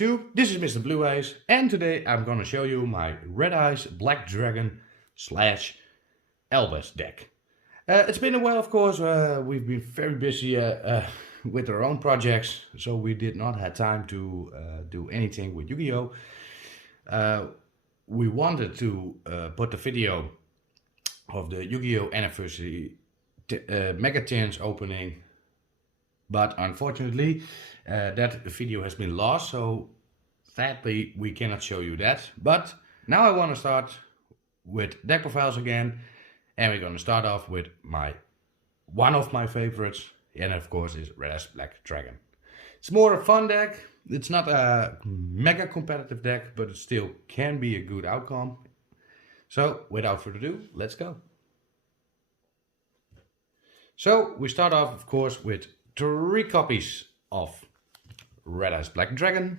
YouTube, this is Mr. Blue Eyes, and today I'm gonna show you my Red Eyes Black Dragon slash Albaz deck. It's been a while, of course. We've been very busy with our own projects, so we did not have time to do anything with Yu-Gi-Oh! We wanted to put the video of the Yu-Gi-Oh! Anniversary Mega Tins opening, but unfortunately that video has been lost, so sadly we cannot show you that. But now I want to start with deck profiles again, and we're going to start off with one of my favorites, and of course is Red Eyes Black Dragon. It's more a fun deck. It's not a mega competitive deck, but it still can be a good outcome. So without further ado, let's go. So we start off, of course, with 3 copies of Red Eyes Black Dragon,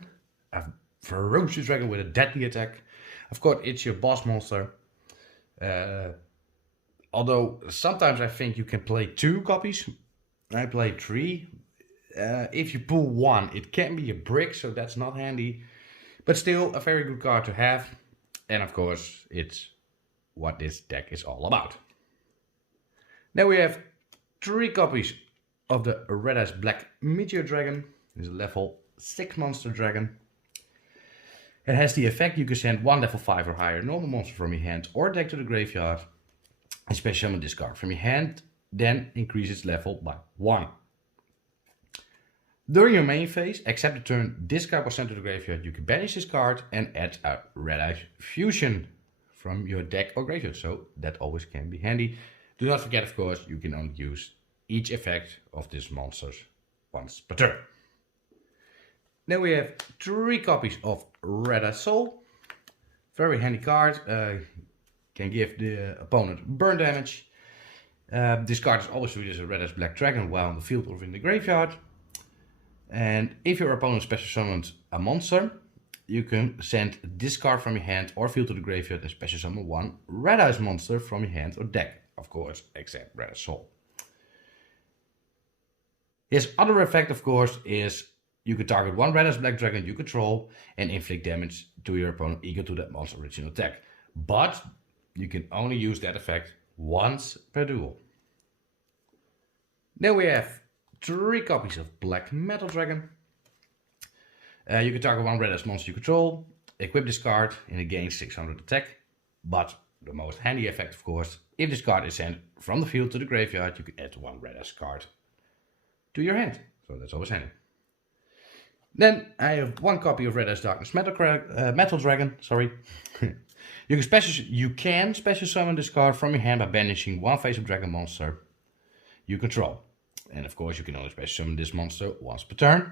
a ferocious dragon with a deadly attack. Of course, it's your boss monster. Although sometimes I think you can play 2 copies. I play 3. If you pull 1, it can be a brick, so that's not handy. But still, a very good card to have. And of course, it's what this deck is all about. Then we have 3 copies of the Red Eyes Black Meteor Dragon. It's a level 6 monster dragon. It has the effect you can send 1 level 5 or higher normal monster from your hand or deck to the graveyard. And special summon this card from your hand, then increase its level by 1. During your main phase, except the turn this card was sent to the graveyard, you can banish this card and add a Red Eyes Fusion from your deck or graveyard. So that always can be handy. Do not forget, of course, you can only use each effect of this monsters once per turn. Then we have 3 copies of Red Eyes Soul. Very handy card. Can give the opponent burn damage. This card is always treated as a Red Eyes Black Dragon while on the field or in the graveyard. And if your opponent special summons a monster, you can send this card from your hand or field to the graveyard and special summon 1 Red Eyes monster from your hand or deck. Of course, except Red Eyes Soul. His other effect, of course, is you can target 1 Red Eyes Black Dragon you control and inflict damage to your opponent equal to that monster's original attack. But you can only use that effect once per duel. Then we have 3 copies of Black Metal Dragon. You can target 1 Red Eyes monster you control, equip this card, and it gains 600 attack. But the most handy effect, of course, if this card is sent from the field to the graveyard, you can add 1 Red Eyes card to your hand. So that's always handy. Then I have 1 copy of Red Eyes Darkness Metal Dragon. Sorry. You can special summon this card from your hand by banishing 1 face-up dragon monster you control. And of course, you can only special summon this monster once per turn.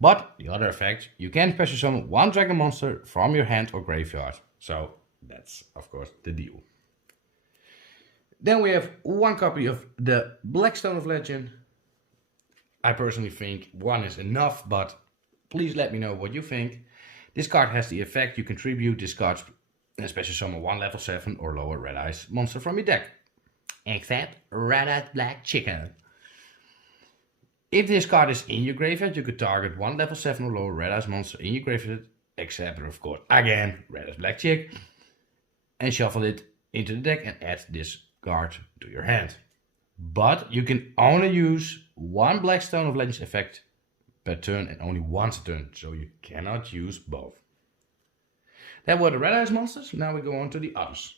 But the other effect, you can special summon 1 dragon monster from your hand or graveyard. So that's of course the deal. Then we have 1 copy of the Black Stone of Legend. I personally think 1 is enough, but please let me know what you think. This card has the effect you contribute this card and special summon 1 level 7 or lower Red Eyes monster from your deck. Except Red Eyes Black Chicken. If this card is in your graveyard, you could target 1 level 7 or lower Red Eyes monster in your graveyard, except of course again Red Eyes Black Chick, and shuffle it into the deck and add this card to your hand. But you can only use 1 Black Stone of Legends effect per turn and only once a turn, so you cannot use both. That were the Red Eyes monsters. Now we go on to the others.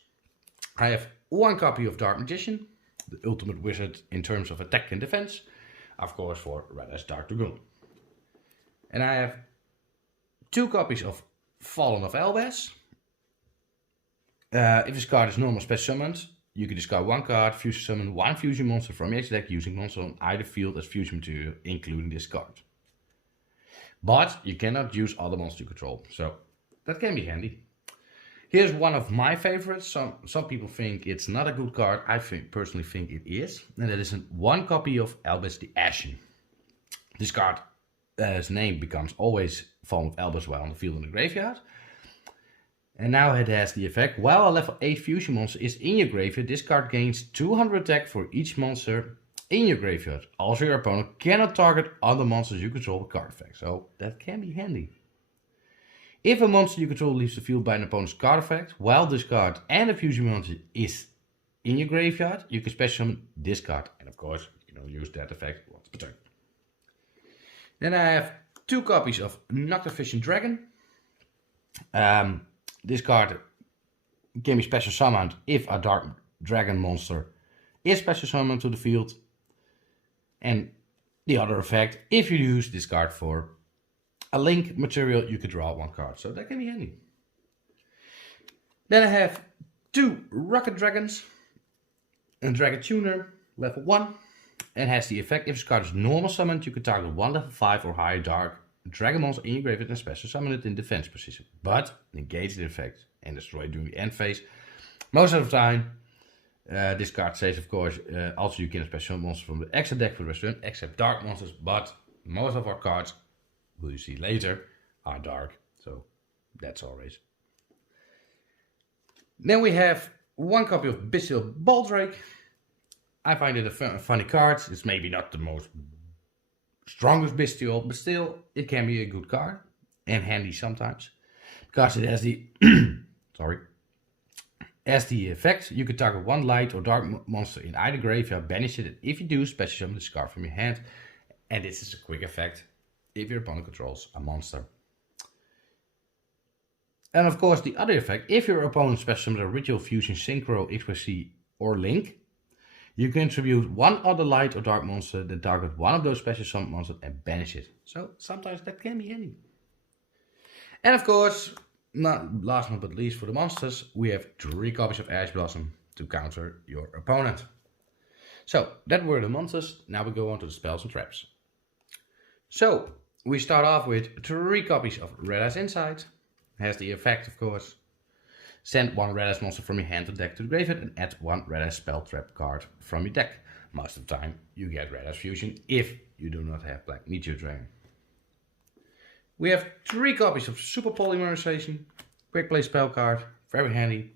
I have 1 copy of Dark Magician, the ultimate wizard in terms of attack and defense, of course for Red Eyes Dark Dragoon. And I have 2 copies of Fallen of Albaz. If this card is normal special summoned, you can discard 1 card, fusion summon 1 fusion monster from your deck using monster on either field as fusion material, including this card. But you cannot use other monsters you control, so that can be handy. Here's one of my favorites. Some people think it's not a good card. I personally think it is. And that is 1 copy of Albaz the Ashen. This card's name becomes always Fallen of Albaz while on the field in the graveyard. And now it has the effect, while a level 8 fusion monster is in your graveyard, this card gains 200 attack for each monster in your graveyard. Also, your opponent cannot target other monsters you control with card effects, so that can be handy. If a monster you control leaves the field by an opponent's card effect, while this card and a fusion monster is in your graveyard, you can special summon this card. And of course, you don't use that effect once per turn. Then I have 2 copies of Noctification Dragon. This card can be special summoned if a dark dragon monster is special summoned to the field. And the other effect, if you use this card for a link material, you could draw 1 card. So that can be handy. Then I have 2 Rocket Dragons. A Dragon Tuner, level 1. And has the effect, if this card is normal summoned, you can target 1 level 5 or higher dark dragon monster in your graveyard and special summon it in defense position. But negate the effect and destroy it during the end phase. Most of the time, this card says, of course, also you can special monster from the extra deck for the rest of the turn, except dark monsters. But most of our cards, will you see later, are dark. So that's always. Then we have 1 copy of Bestial Baldrake. I find it a funny card. It's maybe not the most strongest Bestial, but still it can be a good card and handy sometimes. Because it has the as the effect, you can target 1 light or dark monster in either graveyard, banish it, and if you do, special summon this card from your hand. And this is a quick effect if your opponent controls a monster. And of course the other effect, if your opponent special summons a Ritual Fusion, Synchro, XYZ or Link, you can attribute 1 other light or dark monster, then target 1 of those special summon monsters and banish it. So sometimes that can be handy. And of course, not last but not least for the monsters, we have 3 copies of Ash Blossom to counter your opponent. So that were the monsters. Now we go on to the spells and traps. So we start off with 3 copies of Red Eyes Insight. Has the effect, of course. Send 1 Red Eyes monster from your hand to deck to the graveyard and add 1 Red Eyes spell trap card from your deck. Most of the time you get Red Eyes Fusion if you do not have Black Meteor Dragon. We have 3 copies of Super Polymerization. Quick play spell card, very handy.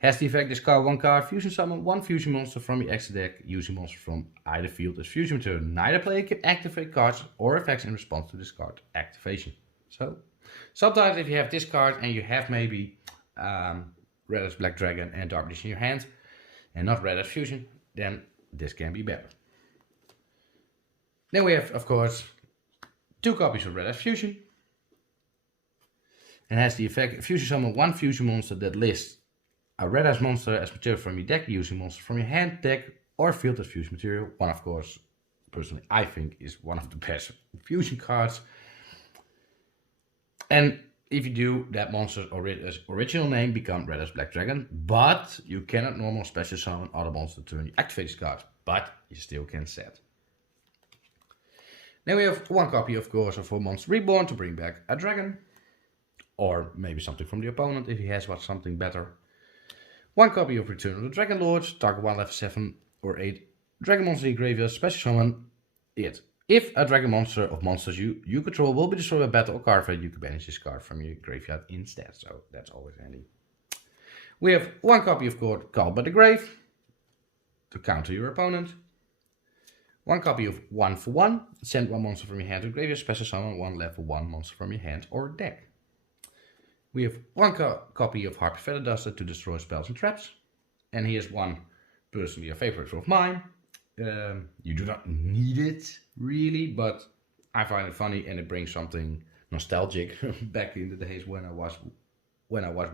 Has the effect, discard 1 card, fusion summon 1 fusion monster from your extra deck, using monster from either field as fusion material. Neither player can activate cards or effects in response to this card activation. So sometimes if you have this card and you have maybe Red Eyes Black Dragon and Dark Magician in your hand and not Red Eyes Fusion, then this can be better. Then we have, of course, 2 copies of Red Eyes Fusion. And has the effect, fusion summon 1 fusion monster that lists a Red Eyes monster as material from your deck, using monster from your hand, deck or field as fusion material. One, of course, personally I think is one of the best fusion cards. And if you do, that monster's original name become Red Eyes Black Dragon, but you cannot normal special summon other monsters to turn you activate this card, but you still can set. Then we have 1 copy, of course, of Monster Reborn to bring back a dragon. Or maybe something from the opponent if he has something better. 1 copy of Return of the Dragon Lords, target 1 level 7 or 8 dragon monster in graveyard, special summon it. If a dragon monster of monsters you control will be destroyed by battle or card effect, you can banish this card from your graveyard instead. So that's always handy. We have 1 copy of Called by the Grave to counter your opponent. 1 copy of 1 for 1. Send 1 monster from your hand to the graveyard, special summon 1 level 1 monster from your hand or deck. We have 1 copy of Harpy Feather Duster to destroy spells and traps. And here's one personally a favorite of mine. You do not need it really, but I find it funny and it brings something nostalgic back in the days when I was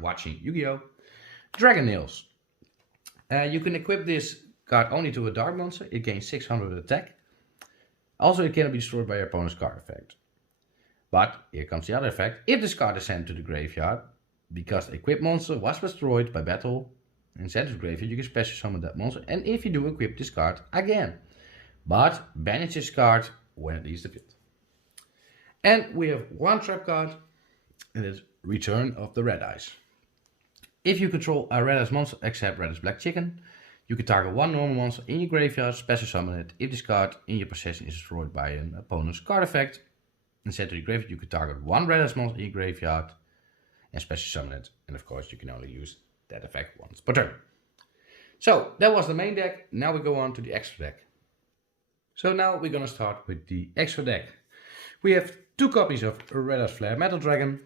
watching Yu-Gi-Oh! Dragon Nails. You can equip this card only to a dark monster. It gains 600 attack. Also, it cannot be destroyed by your opponent's card effect. But here comes the other effect. If this card is sent to the graveyard, because the equipped monster was destroyed by battle and sent to the graveyard, you can special summon that monster. And if you do, equip this card again. But banish this card when it leaves the field. And we have 1 trap card, and it's Return of the Red Eyes. If you control a Red Eyes monster except Red Eyes Black Chicken, you can target 1 normal monster in your graveyard, special summon it. If this card in your possession is destroyed by an opponent's card effect, and send to the graveyard, you can target 1 Red Eyes monster in your graveyard and special summon it. And of course, you can only use that effect once per turn. So that was the main deck. Now we go on to the extra deck. So now we're gonna start with the extra deck. We have 2 copies of Red Eyes Flare Metal Dragon.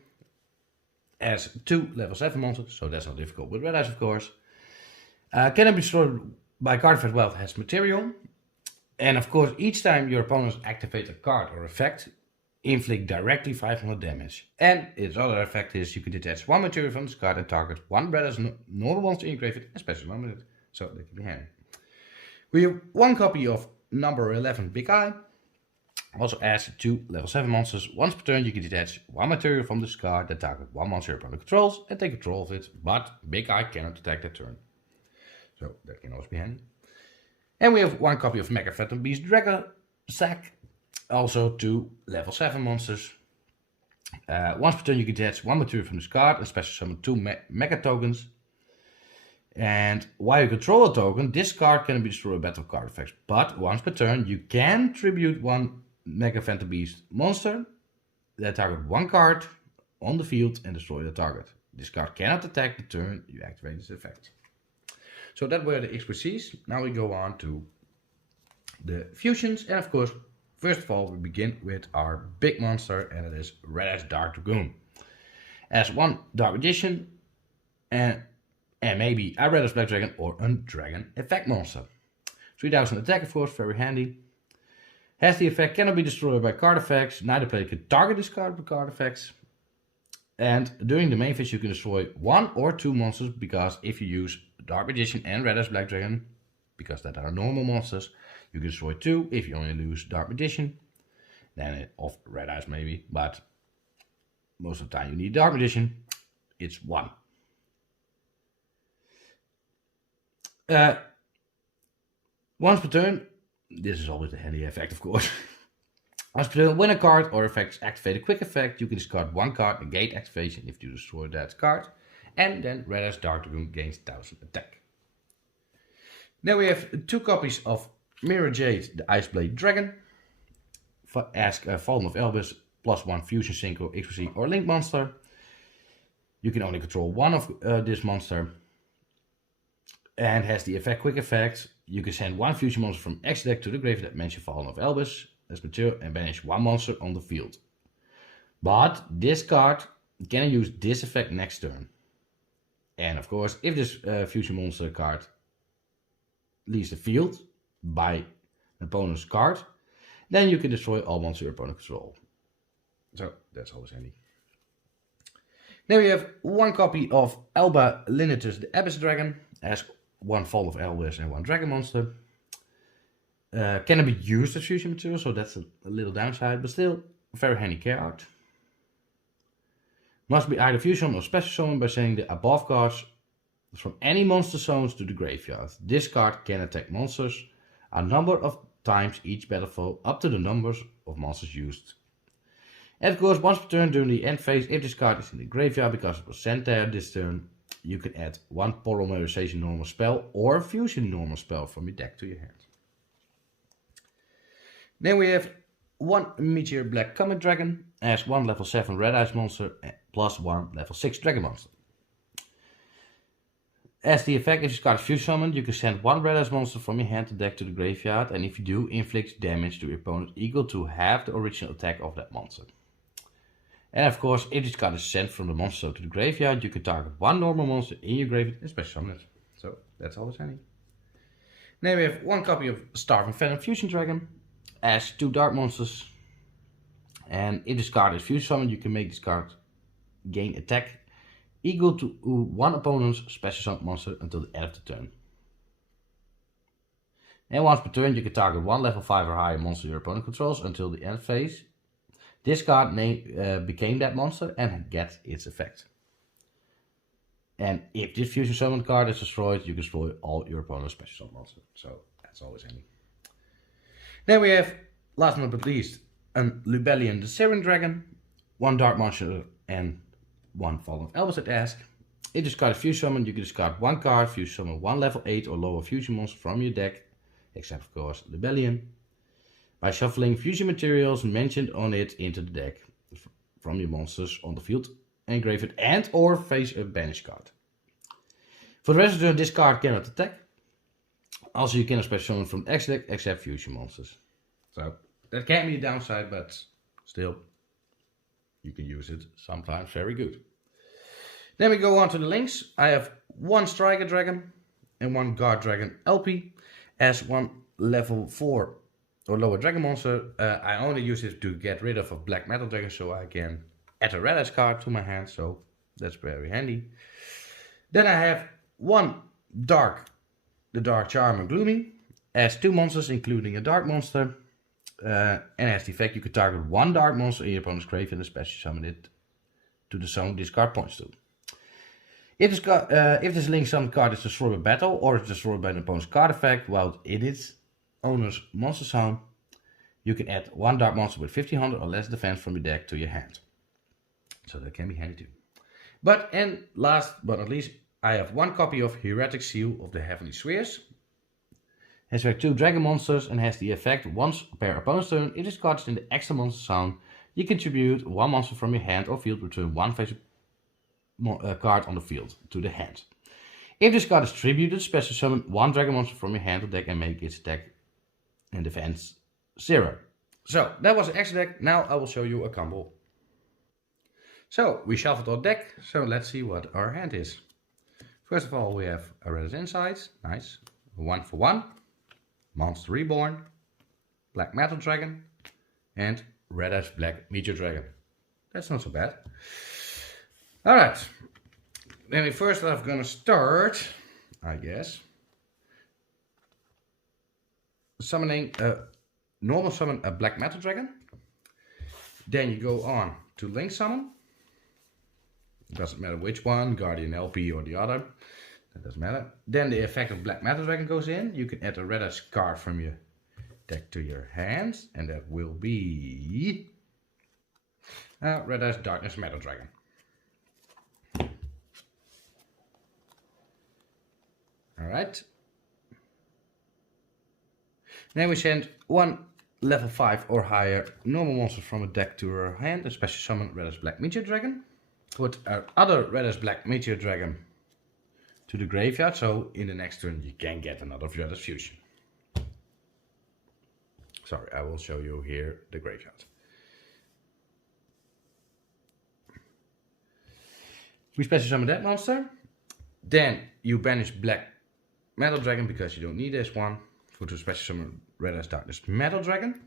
Has 2 level 7 monsters, so that's not difficult with Red Eyes, of course. Cannot be destroyed by card effect while it has material. And of course, each time your opponents activate a card or effect, inflict directly 500 damage. And its other effect is you can detach 1 material from this card and target 1 Red Eyes normal monster in your graveyard and special summon it. So that can be handy. We have 1 copy of number 11 Big Eye. Also adds 2 level 7 monsters. Once per turn you can detach 1 material from this card that target 1 monster your opponent controls and take control of it, but Big Eye cannot attack that turn. So that can also be handy. And we have 1 copy of Mega Phantom Beast Dragon Sack. Also 2 level 7 monsters. Once per turn you can detach 1 material from this card and special summon 2 Mega Tokens. And while you control a token, this card can be destroyed by battle card effects. But once per turn you can tribute 1 Mega Phantom Beast monster that target 1 card on the field and destroy the target. This card cannot attack the turn you activate this effect. So that were the XYZs. Now we go on to the fusions. And of course, first of all, we begin with our big monster, and it is Red Eyes Dark Dragoon. As 1 Dark Magician and maybe a Red Eyes Black Dragon or a Dragon effect monster. 3000 attack, of course, very handy. Has the effect, cannot be destroyed by card effects. Neither player can target this card with card effects. And during the main phase you can destroy 1 or 2 monsters, because if you use Dark Magician and Red Eyes Black Dragon, because that are normal monsters, you can destroy 2 if you only lose Dark Magician. Then of Red Eyes maybe, but most of the time you need Dark Magician. It's 1. Once per turn, this is always the handy effect, of course. Once per turn, when a card or effects activate a quick effect, you can discard 1 card, negate activation if you destroy that card. And then Red Eyes Dark Dragoon gains 1000 attack. Then we have 2 copies of Mirror Jade, the Ice Blade Dragon. Ask Fallen of Albaz, +1 Fusion, Synchro, XYZ or Link monster. You can only control 1 of this monster. And has the effect quick effect. You can send 1 fusion monster from X deck to the graveyard that mentions Fallen of Albaz as material and banish 1 monster on the field. But this card can use this effect next turn. And of course, if this fusion monster card leaves the field by an opponent's card, then you can destroy all monsters your opponent controls. So that's always handy. Then we have 1 copy of Albaz Linitus, the Abyss Dragon, as 1 Fall of Albaz and 1 Dragon monster. Cannot be used as fusion material, so that's a little downside, but still a very handy card. Must be either fusion or special summon by sending the above cards from any monster zones to the graveyard. This card can attack monsters a number of times each battle up to the numbers of monsters used. And of course, once per turn during the end phase, if this card is in the graveyard because it was sent there this turn, you can add 1 Polymerization normal spell or fusion normal spell from your deck to your hand. Then we have 1 Meteor Black Comet Dragon as 1 level 7 Red Eyes monster +1 level 6 Dragon monster. As the effect, if this card is fusion summoned, you can send 1 Red Eyes monster from your hand to deck to the graveyard, and if you do, inflict damage to your opponent equal to half the original attack of that monster. And of course, if this card is sent from the monster zone to the graveyard, you can target 1 normal monster in your graveyard and special summon it. So that's always handy. Then we have 1 copy of Starving Phantom Fusion Dragon as 2 dark monsters. And if this card is fusion summoned, you can make this card gain attack equal to 1 opponent's special summon monster until the end of the turn. And once per turn, you can target 1 level 5 or higher monster your opponent controls until the end phase. This card became that monster and gets its effect. And if this fusion summon card is destroyed, you can destroy all your opponent's special summon monsters. So that's always handy. Then we have, last but not least, a Lubellion the Syrian Dragon, 1 dark monster and 1 Fallen of Albaz at Ask. If this card is fusion summoned, you can discard 1 card, fusion summon 1 level 8 or lower fusion monster from your deck, except of course Lubellion, by shuffling fusion materials mentioned on it into the deck from your monsters on the field and graveyard, and or face a banish card. For the rest of the turn, this card cannot attack. Also, you cannot special summon from X deck except fusion monsters. So that can be a downside, but still, you can use it sometimes very good. Then we go on to the links. I have one Striker Dragon and one Guard Dragon LP as one level 4 or lower Dragon monster. I only use this to get rid of a Black Metal Dragon so I can add a Red Ice card to my hand, so that's very handy. Then I have one the Dark Charmer Gloomy, as 2 monsters including a Dark monster, and as the effect you can target one Dark monster in your opponent's grave and special summon it to the zone this card points to. If this link summoned card is destroyed by battle or is destroyed by an opponent's card effect while in its owner's monster zone, you can add one Dark monster with 1500 or less defense from your deck to your hand. So that can be handy too. But last but not least, I have one copy of Heretic Seal of the Heavenly Spheres. Has 2 dragon monsters and has the effect once per opponent's turn. If this card is in the extra monster zone, you contribute one monster from your hand or field, return one face card on the field to the hand. If this card is tributed, special summon one dragon monster from your hand or deck and make its attack and defense 0. So that was the extra deck. Now I will show you a combo. So we shuffled our deck, so let's see what our hand is. First of all, we have a Red Insights, nice, 1 for 1, Monster Reborn, Black Metal Dragon, and Red Ice Black Meteor Dragon. That's not so bad. Alright, then first I'm gonna start, I guess, summoning normal summon a Black Metal Dragon. Then you go on to Link Summon. Doesn't matter which one, Guardian LP or the other. That doesn't matter. Then the effect of Black Metal Dragon goes in. You can add a Red Ice card from your deck to your hands. And that will be Red Ice Darkness Metal Dragon. Alright. Then we send one level 5 or higher normal monster from a deck to our hand. And special summon Red Ice Black Meteor Dragon. Put our other Red Ice Black Meteor Dragon to the graveyard, so in the next turn you can get another Red Ice Fusion. Sorry, I will show you here the graveyard. We special summon that monster. Then you banish Black Metal Dragon because you don't need this one. Go to special summon Red Ice Darkness Metal Dragon.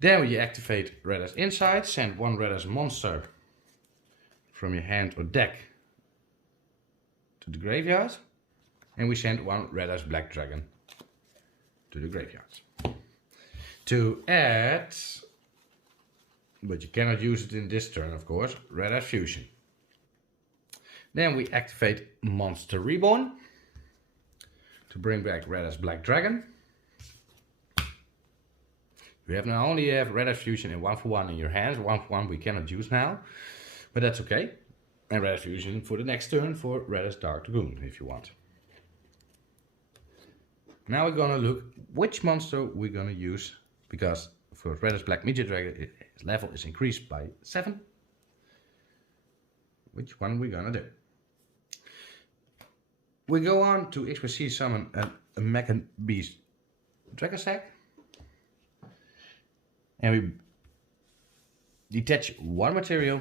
Then we activate Red Ice Insight, send one Red Ice monster from your hand or deck to the graveyard. And we send one Red Ice Black Dragon to the graveyard. To add, but you cannot use it in this turn of course, Red Ice Fusion. Then we activate Monster Reborn to bring back Red Ice Black Dragon. We have now only have Red Ice Fusion and 1 for 1 in your hands. 1 for 1 we cannot use now, but that's okay. And Red Ice Fusion for the next turn for Red Ice Dark Dragoon if you want. Now we're gonna look which monster we're gonna use, because for Red Ice Black Meteor Dragon its level is increased by 7. Which one we're gonna do? We go on to XYZ summon a Mechan Beast Dragon Sack. And we detach one material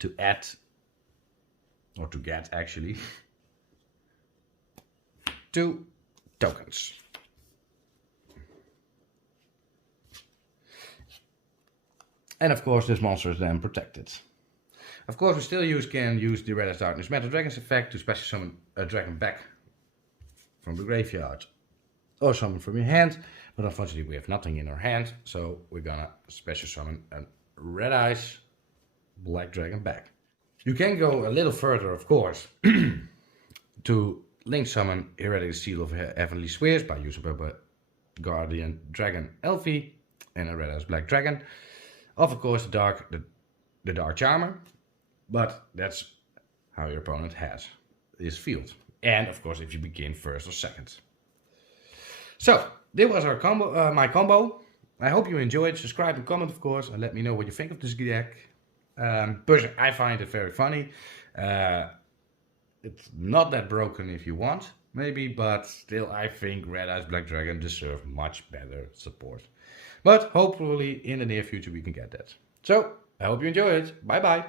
to add, or to get actually, 2 tokens. And of course this monster is then protected. Of course we still can use the Red Ice Darkness Metal Dragon's effect to special summon a dragon back from the graveyard or summon from your hand. But unfortunately we have nothing in our hand, so we're gonna special summon a Red Ice Black Dragon back. You can go a little further of course to link summon Heretic Seal of Heavenly Spheres by using a Guardian Dragon Elfie and a Red Ice Black Dragon. Of course the Dark Charmer, but that's how your opponent has his field. And of course if you begin first or second. So this was our combo, my combo. I hope you enjoyed. Subscribe and comment of course, and let me know what you think of this deck. Personally, I find it very funny. It's not that broken if you want, maybe, but still I think Red Ice Black Dragon deserves much better support. But hopefully in the near future we can get that. So I hope you enjoy it. Bye bye.